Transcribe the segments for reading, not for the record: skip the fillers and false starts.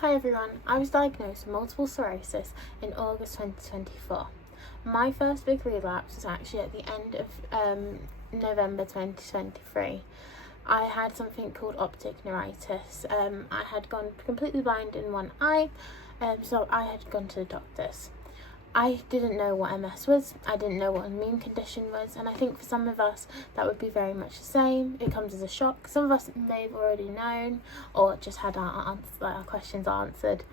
Hi everyone, I was diagnosed with multiple sclerosis in August 2024. My first big relapse was actually at the end of November 2023. I had something called optic neuritis. I had gone completely blind in one eye, so I had gone to the doctors. I didn't know what MS was, I didn't know what an immune condition was, and I think for some of us that would be very much the same. It comes as a shock. Some of us may have already known or just had our questions answered.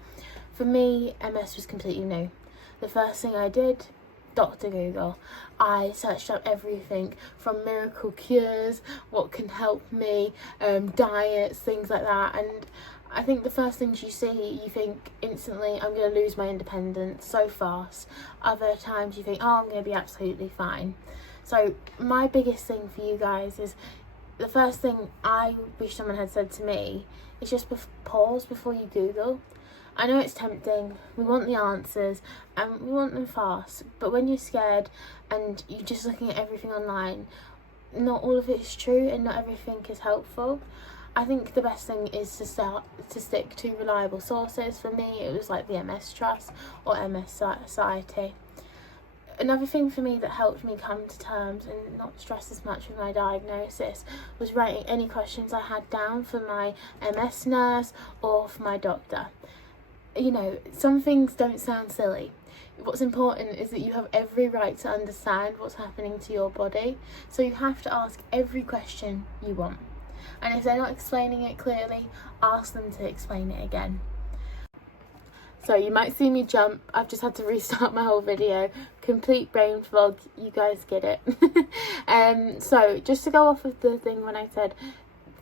For me, MS was completely new. The first thing I did, Dr. Google. I searched up everything from miracle cures, what can help me, diets, things like that, and I think the first things you see, you think instantly, I'm going to lose my independence so fast. Other times you think, oh, I'm going to be absolutely fine. So my biggest thing for you guys is, the first thing I wish someone had said to me is just pause before you Google. I know it's tempting, we want the answers and we want them fast, but when you're scared and you're just looking at everything online, not all of it is true and not everything is helpful. I think the best thing is to stick to reliable sources. For me, it was like the MS Trust or MS Society. Another thing for me that helped me come to terms and not stress as much with my diagnosis was writing any questions I had down for my MS nurse or for my doctor. You know, some things don't sound silly. What's important is that you have every right to understand what's happening to your body, so you have to ask every question you want. And if they're not explaining it clearly, ask them to explain it again. So you might see me jump. I've just had to restart my whole video. Complete brain fog, you guys get it. So just to go off of the thing when I said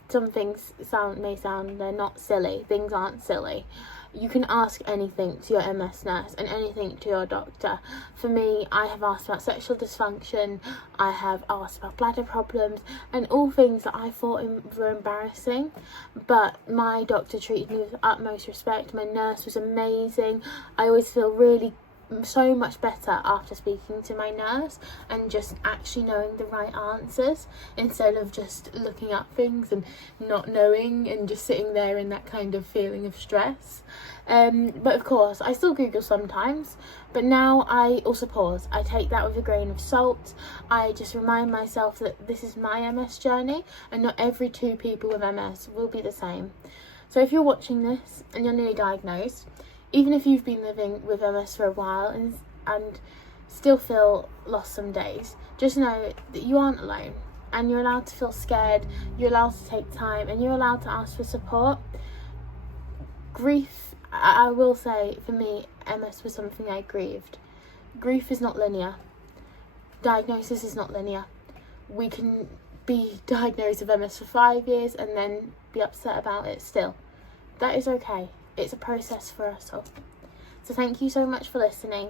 some things may sound they're not silly. Things aren't silly. You can ask anything to your MS nurse and anything to your doctor. For me, I have asked about sexual dysfunction, I have asked about bladder problems, and all things that I thought were embarrassing. But my doctor treated me with utmost respect. My nurse was amazing. I always feel really so much better after speaking to my nurse and just actually knowing the right answers instead of just looking up things and not knowing and just sitting there in that kind of feeling of stress. But of course I still Google sometimes, but now I also pause. I take that with a grain of salt. I just remind myself that this is my MS journey and not every two people with MS will be the same. So if you're watching this and you're newly diagnosed, even if you've been living with MS for a while and still feel lost some days, just know that you aren't alone and you're allowed to feel scared, you're allowed to take time, and you're allowed to ask for support. Grief, I will say, for me, MS was something I grieved. Grief is not linear. Diagnosis is not linear. We can be diagnosed with MS for 5 years and then be upset about it still. That is okay. It's a process for us all. So thank you so much for listening.